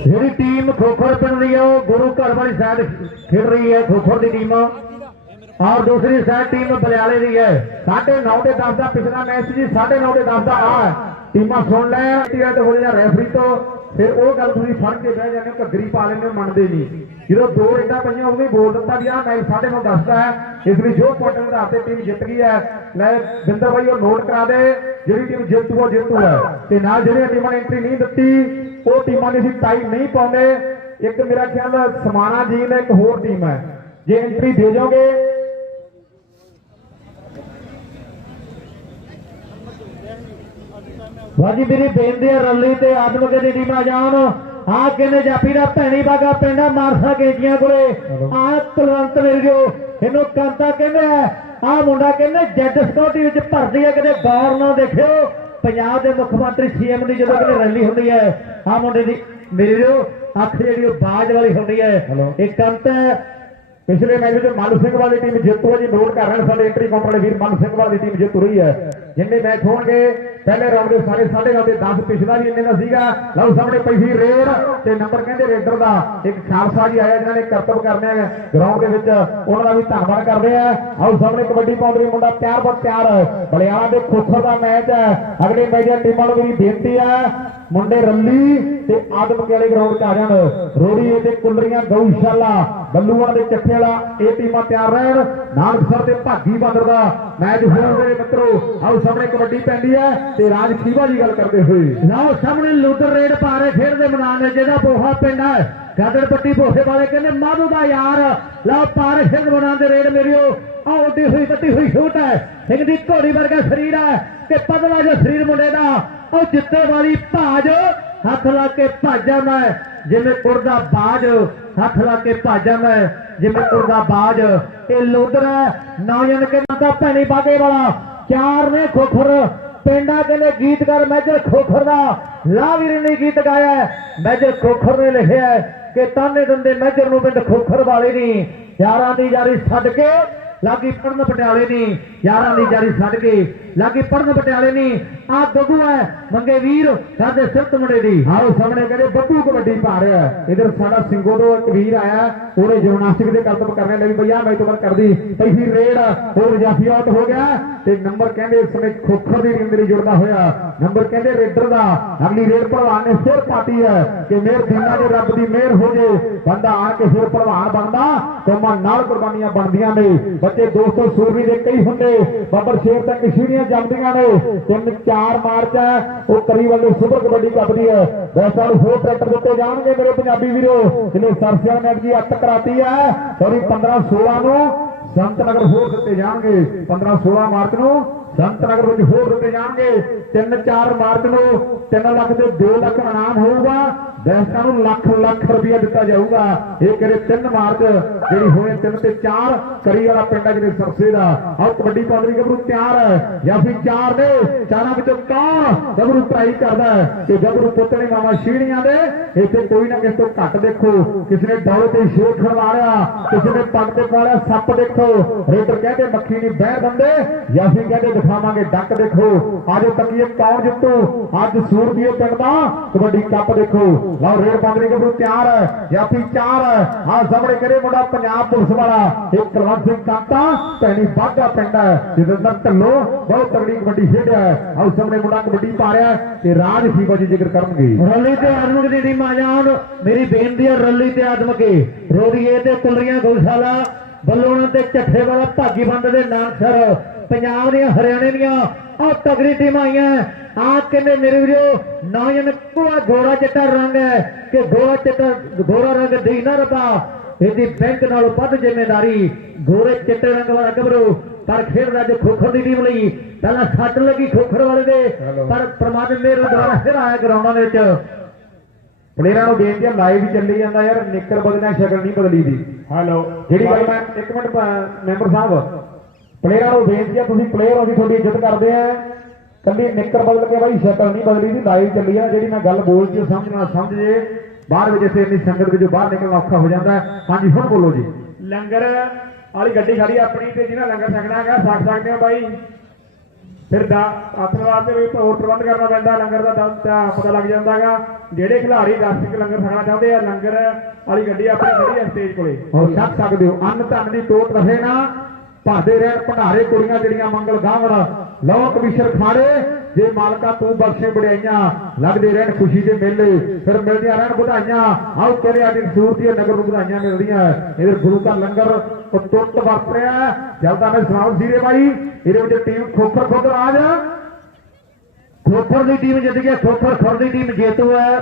ਜਿਹੜੀ ਟੀਮ ਖੋਖਰ ਪਿੰਡ ਦੀ ਹੈ ਉਹ ਗੁਰੂ ਘਰ ਵਾਲੀ ਸਾਈਡ ਖੇਡ ਰਹੀ ਹੈ ਖੋਖਰ ਦੀ ਟੀਮ। ਔਰ ਦੂਸਰੀ ਸਾਈਡ ਟੀਮ ਬਲਿਆਲੇ ਦੀ ਹੈ 9:30 ਦੇ 10 ਦਾ ਪਿਛਲਾ ਮੈਚ ਜੀ 9:30 ਦੇ 10 ਦਾ ਆ। ਟੀਮਾਂ ਸੁਣ ਲੈ ਟੀਆ ਤੇ ਹੋ ਜਾ ਰੈਫਰੀ ਤੋਂ। ਫਿਰ ਉਹ ਗੱਲ ਤੁਸੀਂ ਫੜ ਕੇ ਬਹਿ ਜਾਂਦੇ ਹੋ, ਘੱਗਰੀ ਪਾ ਲੈਂਦੇ ਹੋ, ਮੰਨਦੇ ਨਹੀਂ। ਜਦੋਂ ਦੋ ਰੇਡਾਂ ਪਈਆਂ ਉਹ ਬੋਲ ਦਿੱਤਾ ਵੀ ਆਹ ਮੈਚ 9:30 ਦੱਸਦਾ ਇਸ ਲਈ ਜੋ ਕੁਆਟਰ ਦੇ ਆਧਾਰ ਟੀਮ ਜਿੱਤ ਗਈ ਹੈ। ਲੈ, ਬਿੰਦਰ ਭਾਈ ਉਹ ਨੋਟ ਕਰਾ ਦੇ। ਜਿਹੜੀ ਟੀਮ ਜਿੱਤੂ, ਉਹ ਜਿੱਤੂ ਹੈ ਤੇ ਨਾਲ ਜਿਹੜੀਆਂ ਟੀਮਾਂ ਨੇ ਐਂਟਰੀ ਨਹੀਂ ਦਿੱਤੀ, ਉਹ ਟੀਮਾਂ ਨੇ ਅਸੀਂ ਟਾਈਮ ਨਹੀਂ ਪਾਉਂਦੇ। ਇੱਕ ਮੇਰਾ ਖਿਆਲ ਸਮਾਣਾ ਜੀ ਨੇ ਇੱਕ ਹੋਰ ਟੀਮ ਹੈ। ਜੇ ਐਂਟਰੀ ਦੇ ਜਾਓਗੇ ਵਾਜੀ ਮੇਰੀ ਬੇਨਤੀ ਹੈ, ਰੱਲੀ ਤੇ ਆਦਮਕੇ ਦੀ ਟੀਮ ਆ ਜਾਣ। ਆ ਕਹਿੰਦੇ ਜਾਪੀ ਦਾ ਭੈਣੀ ਬਾਗਾ ਪਿੰਡਾ ਮਾਰਸਾ ਗੇਜੀਆਂ ਕੋਲੇ। ਆ ਤੁਰੰਤ ਮਿਲ ਜੋ ਇਹਨੂੰ ਕਾਂਤਾ ਕਹਿੰਦੇ ਆ। ਮੁੰਡਾ ਕਹਿੰਦੇ ਜੱਜ ਸਕਿਉਰਟੀ ਵਿੱਚ ਭਰਦੀ ਹੈ ਕਿਤੇ ਗੌਰ ਨਾ ਦੇਖਿਓ। ਪੰਜਾਬ ਦੇ ਮੁੱਖ ਮੰਤਰੀ ਸੀਐਮ ਦੀ ਜਦੋਂ ਕਿਤੇ ਰੈਲੀ ਹੁੰਦੀ ਹੈ ਆ ਮੁੰਡੇ ਦੀ ਮੇਰੇ ਅੱਖ ਜਿਹੜੀ ਉਹ ਬਾਜ ਵਾਲੀ ਹੁੰਦੀ ਹੈ। ਇਹ ਕੰਤ ਪਿਛਲੇ ਮੈਚ ਵਿੱਚ ਮਨ ਸਿੰਘ ਵਾਲੀ ਟੀਮ ਜਿੱਤੂ ਹੈ ਜੀ ਨੋਟ ਕਰ ਰਹੇ ਸਾਡੇ ਐਂਟਰੀ ਕਾਊਂਟਰ ਵਾਲੇ ਵੀਰ ਮਨ ਸਿੰਘ ਵਾਲੀ ਟੀਮ ਜਿੱਤੂ ਰਹੀ ਹੈ। ਜਿੰਨੇ ਮੈਚ ਹੋਣਗੇ ਪਹਿਲੇ ਰਾਉਂਡ ਦੇ ਸਾਰੇ ਸਾਢੇ ਨੌ ਦੇ 10 ਪਿਛਲਾ ਵੀ ਇੰਨੇ ਦਾ ਸੀਗਾ। ਲਓ ਸਾਹਮਣੇ ਪਈ ਸੀ ਰੇਡ ਤੇ ਨੰਬਰ ਕਹਿੰਦੇ ਰੇਡਰ ਦਾ। ਇੱਕ ਖਾਲਸਾ ਜੀ ਆਇਆ ਜਿਨ੍ਹਾਂ ਨੇ ਕਰਤੱਵ ਕਰਨੇ ਆ ਗਰਾਊਂਡ ਦੇ ਵਿੱਚ ਉਹਨਾਂ ਦਾ ਵੀ ਧੰਨਵਾਦ ਕਰਦੇ ਆ ਆਓ ਸਾਹਮਣੇ ਕਬੱਡੀ ਪਾਉਂਦੇ ਮੁੰਡਾ ਪਿਆਰ ਬਹੁਤ ਪਿਆਰ ਬਲਿਆਣਾ ਦੇ ਖੋਖਰ ਦਾ ਮੈਚ ਹੈ। ਅਗਲੇ ਮੈਚ ਦੀਆਂ ਟੀਮਾਂ ਨੂੰ ਮੇਰੀ ਬੇਨਤੀ ਹੈ। ਮੁੰਡੇ ਰੱਲੀ ਤੇ ਆਦਮ ਕੇ ਵਾਲੇ ਗਰਾਊਂਡ 'ਚ ਆ ਜਾਣ। ਰੋੜੀ ਤੇ ਕੁੰਡਰੀਆਂ ਗਊਸ਼ਾਲਾ, ਬੱਲੂਆਂ ਦੇ ਚੱਠੇ ਵਾਲਾ ਇਹ ਟੀਮਾਂ ਤਿਆਰ ਰਹਿਣ। ਨਾਨਕਸਰ ਤੇ ਭਾਗੀ ਬਾਦਰ ਦਾ ਮੈਚ ਹੋਣ ਦੇ ਮਿੱਤਰੋ, ਆਓ ਸਾਹਮਣੇ ਕਬੱਡੀ ਪੈਂਦੀ ਹੈ। ਤੇ ਰਾਜ ਖੀਵਾ ਜੀ ਗੱਲ ਕਰਦੇ ਹੋਏ। ਲਓ, ਸਾਹਮਣੇ ਲੁੱਟਰ ਰੇਡ ਪਾ ਰਹੇ ਖੇਡਦੇ ਮੈਦਾਨ ਦੇ ਜਿਹਦਾ ਬੋਹਾ ਪਿੰਡ ਹੈ। ਗਾਦੜ ਪੱਟੀ ਬੋਸੇ ਵਾਲੇ ਕਹਿੰਦੇ, ਮਾਧੂ ਦਾ ਯਾਰ, ਲਓ, ਪਾਰੇ ਖੇਡ ਮੈਦਾਨ ਦੇ ਰੇਡ ਮੇਰਿਓ। ਆ ਉੱਡੀ ਹੋਈ, ਵੱਡੀ ਹੋਈ ਛੂਟ ਹੈ। ਸਿੰਘ ਦੀ ਘੋੜੀ ਵਰਗਾ ਸਰੀਰ ਹੈ ਤੇ ਪਤਲਾ ਜਿਹਾ ਸਰੀਰ ਮੁੰਡੇ ਦਾ। ਉਹ ਜਿੱਤੇ ਵਾਲੀ ਭਾਜ, ਹੱਥ ਲਾ ਕੇ ਭਾਜਾਂ ਮੈਂ, ਜਿਵੇਂ ਕੁਰਦਾ ਬਾਜ, ਹੱਥ ਲਾ ਕੇ ਭਾਜਾਂ ਮੈਂ, ਜਿਵੇਂ ਕੁਰਦਾ ਬਾਜ। ਇਹ ਲੋਦਰ ਨੌਜਨ ਕੇ ਮਾਤਾ ਭੈਣੀ ਬਾਗੇ ਵਾਲਾ, ਚਾਰ ਨੇ ਖੋਖਰ ਪਿੰਡਾ ਕਹਿੰਦੇ ਗੀਤਕਾਰ ਮੈਜਰ ਖੋਖਰ ਦਾ। ਲਾਵੀਰ ਨੇ ਗੀਤ ਗਾਇਆ ਮੈਜਰ ਖੋਖਰ ਨੇ ਲਿਖਿਆ ਕਿ ਤਾਨੇ ਦੰਦੇ ਮੈਜਰ ਨੂੰ ਪਿੰਡ ਖੋਖਰ ਵਾਲੇ ਨਹੀਂ, ਯਾਰਾਂ ਦੀ ਯਾਰੀ ਛੱਡ ਕੇ ਲਾਗੀ ਪੜਨ ਪਟਿਆਲੇ ਨਹੀਂ ਯਾਰਾਂ ਦੀ ਯਾਰੀ ਛੱਡ ਕੇ ਲਾਗੀ ਪੜਨ ਪਟਿਆਲੇ ਨਹੀਂ ਆ ਗੱਗੂ ਹੈ ਮੰਗੇ ਵੀਰ ਸਾਡੇ ਸਿਰਤ ਮੁੰਡੇ ਦੀ। ਆਓ ਸਾਹਮਣੇ ਕਹਿੰਦੇ, ਬੱਬੂ ਕਬੱਡੀ ਪਾ ਰਿਹਾ ਇਧਰ ਸਾਡਾ ਸਿੰਘੋ ਤੋਂ ਇੱਕ ਵੀਰ ਆਇਆ ਉਹਨੇ ਜਿਮਨਾਸਟਿਕ ਦੇ ਕਰਤਬ ਕਰਨੇ ਲਈ ਭਈਆ ਮੈਂ ਤੁਹਾਡਾ ਕਰਦੀ। ਪਹਿਲੀ ਰੇਡ, ਹੋਰ ਜਾਫੀ ਆਊਟ ਹੋ ਗਿਆ ਤੇ ਨੰਬਰ ਕਹਿੰਦੇ, ਇਸ ਸਮੇਂ ਖੋਖਰ ਦੀ ਟੀਮ ਦੇ ਲਈ ਜੁੜਦਾ ਹੋਇਆ ਨੰਬਰ ਕਹਿੰਦੇ, ਰੇਡਰ ਦਾ। ਅਗਲੀ ਰੇਡ ਭਲਵਾਨ ਨੇ ਸਿਰ ਪਾਤੀ ਹੈ ਕਿ ਮੇਰ ਦੀਨਾ ਦੇ ਰੱਬ ਦੀ ਮਿਹਰ ਹੋ ਜੇ। ਬੰਦਾ ਆ ਕੇ ਫਿਰ ਭਲਵਾਨ ਬਣਦਾ, ਕੌਮਾਂ ਨਾਲ ਕੁਰਬਾਨੀਆਂ ਬਣਦੀਆਂ ਨੇ। ਬੱਚੇ ਦੋਸਤੋ ਸੂਰਵੀ ਦੇ ਕਈ ਹੁੰਦੇ, ਬੱਬਰ ਸ਼ੇਰ ਤੱਕ ਸ਼ੀਰੀਆਂ ਜੰਮਦੀਆਂ ਨੇ। ਤਿੰਨ ਚਾਰ ਮਾਰਚ ਹੈ, ਉਹ ਕਰੀ ਵੱਲੋਂ ਸੁਪਰ ਕਬੱਡੀ ਕੱਪ ਦੀ ਹੈ। ਦੋਸਤਾਂ ਨੂੰ ਹੋਰ ਟਰੈਕਟਰ ਦਿੱਤੇ ਜਾਣਗੇ ਮੇਰੇ ਪੰਜਾਬੀ ਵੀਰੋ, ਜਿਹਨੇ ਸਰਸਿਆਂ ਮੈਚ ਜੀ ਅੱਤ ਕਰਾਤੀ ਹੈ। ਸੌਰੀ 15 16 ਨੂੰ ਸੰਤ ਨਗਰ ਹੋਰ ਦਿੱਤੇ ਜਾਣਗੇ। 15 16 ਮਾਰਚ ਨੂੰ ਸੰਤ ਨਗਰ ਵਿੱਚ ਹੋਰ ਦਿੱਤੇ ਜਾਣਗੇ। 3-4 ਮਾਰਚ ਨੂੰ 3 ਲੱਖ ਦੇ 2 ਲੱਖ ਇਨਾਮ ਹੋਊਗਾ। ਦੈਸਤਾਂ ਨੂੰ ਲੱਖ ਲੱਖ ਰੁਪਇਆ ਦਿੱਤਾ ਜਾਊਗਾ। ਇਹ ਕਰੇ 3 ਮਾਰਚ, ਜਿਹੜੀ ਹੋਏ 3 ਤੇ 4 ਕਰੀ ਵਾਲਾ ਪਿੰਡ ਹੈ ਜਿਹੜੇ ਸਰਸੇ ਦਾ। ਆਹ ਕਬੱਡੀ ਪਾਦਰੀ ਗੱਭਰੂ ਤਿਆਰ ਹੈ। ਜਾਂ ਫਿਰ ਚਾਰ ਨੇ ਚਾਰਾਂ ਵਿੱਚੋਂ ਕੌਣ ਗੱਭਰੂ ਟਰਾਈ ਕਰਦਾ ਹੈ? ਕਿ ਗੱਭਰੂ ਪੁੱਤ ਮਾਵਾ ਸ਼ੀੜੀਆਂ ਦੇ। ਇੱਥੇ ਕੋਈ ਨਾ ਕਿਸੇ ਤੋਂ ਘੱਟ ਦੇਖੋ। ਕਿਸੇ ਨੇ ਡੌਲੇ ਤੇ ਸ਼ੇਰ ਖੜਵਾ ਲਿਆ ਕਿਸੇ ਨੇ ਪੱਗ ਤੇ ਪਾ ਲਿਆ, ਸੱਪ ਦੇਖੋ। ਰੇਟਰ ਕਹਿੰਦੇ ਮੱਖੀ ਨਹੀਂ ਬਹਿ ਬੰਦੇ ਜਾਂ ਫਿਰ ਕਹਿੰਦੇ ਦਿਖਾਵਾਂਗੇ ਡੱਕ ਦੇਖੋ। ਅੱਜ ਤੱਕੀਏ ਕੌਣ ਜਿੱਤੂ। ਅੱਜ ਸੂਰਬੀਏ ਪਿੰਡ ਦਾ ਕਬੱਡੀ ਕੱਪ ਦੇਖੋ। ਲਓ ਰੇਡ ਬੰਦਰੀ ਗੱਭਰੂ ਤਿਆਰ ਹੈ। ਜਾਫੀ ਚਾਰ ਹੈ। ਆਹ ਸਾਹਮਣੇ ਕਰੇ ਮੁੰਡਾ ਪੰਜਾਬ ਪੁਲਿਸ ਵਾਲਾ। ਇੱਕ ਕੁਲਵੰਤ ਸਿੰਘ ਕਾਂਤਾ, ਭੈਣੀ ਬਾਗਾ ਪਿੰਡ ਹੈ। ਜਿਹਦੇ ਢੱਲੋ ਬਹੁਤ ਤਗੜੀ ਕਬੱਡੀ ਖੇਡਿਆ ਹੈ। ਆਹ ਸਾਹਮਣੇ ਮੁੰਡਾ ਕਬੱਡੀ ਪਾ ਰਿਹਾ ਤੇ ਰਾਜ ਫੀਬਾ ਜੀ ਜ਼ਿਕਰ ਕਰਨਗੇ। ਰੱਲੀ ਤੇ ਆਦਮਕ ਦੀ ਟੀਮ ਆ ਜਾਣ। ਮੇਰੀ ਬੇਨਤੀ ਹੈ ਰੱਲੀ ਤੇ ਆਦਮਕੇ। ਰੋੜੀਏ ਤੇ ਕੁਲਰੀਆਂ ਗਊਸ਼ਾਲਾ ਬੱਲੋਣਾ ਤੇ ਚੱਠੇ ਵਾਲਾ ਭਾਗੀ ਬੰਦ ਦੇ ਨਾਨਸਰ ਪੰਜਾਬ ਦੀਆਂ ਹਰਿਆਣੇ ਦੀਆਂ ਆਹ ਤਗੜੀ ਟੀਮਾਂ ਆਈਆਂ ਆ ਕਹਿੰਦੇ ਮੇਰੇ ਵੀਰੋ ਨੌਜਨ ਕੋਆ ਘੋੜਾ ਚਿੱਟਾ ਰੰਗ ਹੈ ਕਿ ਘੋੜਾ ਚਿੱਟਾ ਘੋੜਾ ਰੰਗ ਦੇ ਨਾ ਰਬਾ। ਇਹਦੀ ਬੈਂਕ ਨਾਲੋਂ ਵੱਧ ਜ਼ਿੰਮੇਵਾਰੀ ਘੋੜੇ ਚਿੱਟੇ ਰੰਗ ਵਾਲਾ ਗੱਭਰੂ ਪਰ ਖੇਡਦਾ ਜੋ ਖੋਖਰ ਦੀ ਟੀਮ ਲਈ ਪਹਿਲਾਂ ਸੱਟ ਲੱਗੀ ਖੋਖਰ ਵਾਲੇ ਦੇ ਪਰ ਪ੍ਰਮਾਤਮਾ ਮੇਰੇ ਦੁਆਰਾ ਫਿਰ ਆਇਆ ਗਰਾਊਂਡਾਂ ਦੇ ਵਿੱਚ। ਪਲੇਅਰਾਂ ਨੂੰ ਬੇਨਤੀ ਹੈ ਲਾਈਵ ਚੱਲੀ ਜਾਂਦਾ ਯਾਰ ਨਿੱਕਰ ਬਦਲਿਆ ਸ਼ਕਲ ਨਹੀਂ ਬਦਲੀ ਦੀ ਹੈਲੋ ਜਿਹੜੀ ਗੱਲ ਮੈਂ ਇੱਕ ਮਿੰਟ ਮੈਂਬਰ ਸਾਹਿਬ ਪਲੇਅਰਾਂ ਨੂੰ ਬੇਨਤੀ ਹੈ ਤੁਸੀਂ ਪਲੇਅਰ ਹੋ ਜੀ ਤੁਹਾਡੀ ਇੱਜ਼ਤ ਕਰਦੇ ਆ। ਕੱਲੀ ਨਿੱਕਰ ਬਦਲ ਕੇ ਬਾਈ ਸ਼ਕਲ ਨਹੀਂ ਬਦਲੀ ਦੀ ਲਾਈਵ ਚੱਲੀ ਆ ਜਿਹੜੀ ਮੈਂ ਗੱਲ ਬੋਲ ਜੀ ਸਮਝਣਾ ਸਮਝ ਜੇ। ਬਾਹਰ ਵਿੱਚ ਇਸੇ ਇੰਨੀ ਸੰਗਤ ਵਿੱਚੋਂ ਬਾਹਰ ਨਿਕਲਣਾ ਔਖਾ ਹੋ ਜਾਂਦਾ ਹਾਂਜੀ ਹੁਣ ਬੋਲੋ ਜੀ। ਲੰਗਰ ਵਾਲੀ ਗੱਡੀ ਖੜੀ ਆ ਆਪਣੀ ਤੇ ਜਿਹਨਾਂ ਲੰਗਰ ਛਕਣਾ ਹੈਗਾ ਛਕ ਸਕਦੇ ਹੋ ਬਾਈ। ਫਿਰ ਦਾ ਆਥਣ ਵਾਸਤੇ ਵੀ ਹੋਰ ਪ੍ਰਬੰਧ ਕਰਨਾ ਪੈਂਦਾ ਲੰਗਰ ਦਾ ਪਤਾ ਲੱਗ ਜਾਂਦਾਗਾ ਜਿਹੜੇ ਖਿਡਾਰੀ ਦਰਸ਼ਕ ਲੰਗਰ ਖਾਣਾ ਚਾਹੁੰਦੇ ਆ ਲੰਗਰ ਵਾਲੀ ਗੱਡੀ ਆਪਣੀ ਖੜੀ ਹੈ ਸਟੇਜ ਕੋਲੇ। ਔਰ ਛੱਕ ਸਕਦੇ ਹੋ। ਅੰਨ ਧਨ ਦੀ ਟੋਟ ਰਹੇ ਨਾ। ਭਾਦੇ ਰਹਿਣ ਭੰਡਾਰੇ ਕੁੜੀਆਂ ਜਿਹੜੀਆਂ ਮੰਗਲ ਗਾਵਣ ਲਓ ਕਮਿਸ਼ਨ ਖਾੜੇ, ਜੇ ਮਾਲਕਾ ਤੂੰ ਬਖਸ਼ੇ ਬੜਾਈਆਂ ਲੱਗਦੇ ਰਹਿਣ ਖੁਸ਼ੀ ਦੇ ਮੇਲੇ, ਫਿਰ ਮਿਲਦੀਆਂ ਰਹਿਣ ਵਧਾਈਆਂ। ਆਓ ਤੇਰੇ ਆਦੀ ਸੂਰਤੀ ਨਗਰ ਨੂੰ ਵਧਾਈਆਂ ਮਿਲਦੀਆਂ ਇਹਦੇ ਗੁਰੂ ਦਾ ਲੰਗਰ ਉਹ ਟੁੱਟ ਵਾਪਰਿਆ ਜਲਦਾ ਮੈਂ ਸੁਣਾਉ ਸੀਰੇ ਬਾਈ, ਇਹਦੇ ਵਿੱਚ ਟੀਮ ਖੋਖਰ ਖੁਦ ਰਾਜ। ਖੋਖਰ ਦੀ ਟੀਮ ਜਿੱਤ ਗਈ ਖੋਖਰ ਖੁਰ ਦੀ ਟੀਮ ਜੇਤੂ ਹੈ